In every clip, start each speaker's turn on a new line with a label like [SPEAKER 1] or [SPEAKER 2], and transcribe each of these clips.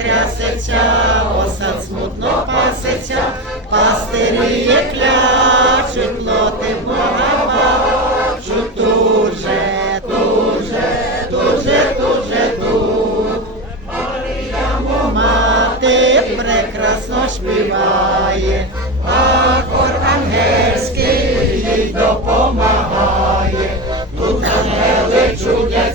[SPEAKER 1] трясеться, осад смутно пасеться, пастиріє клячуть, плоти морава, що тут же, тут же, тут же, тут же тут. Марія мати прекрасно співає, а архангельський їй допомагає, тут ангели чудять.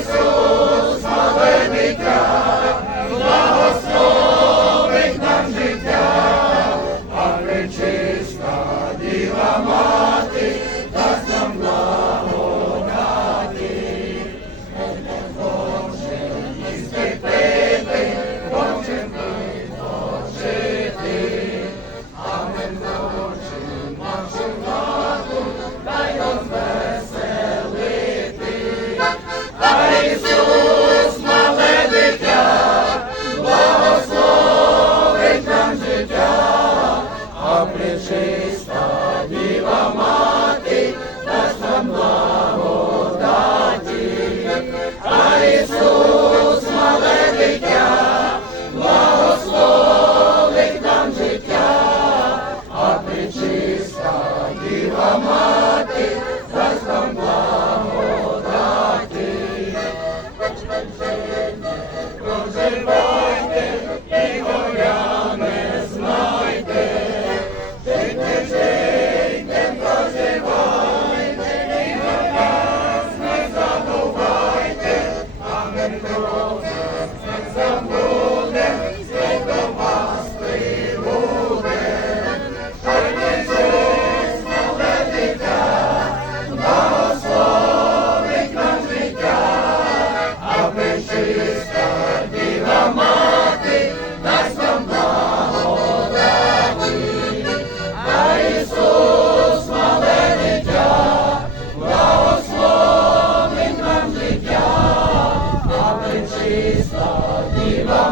[SPEAKER 1] Ісус, мале благословить нам життя, а благословить нам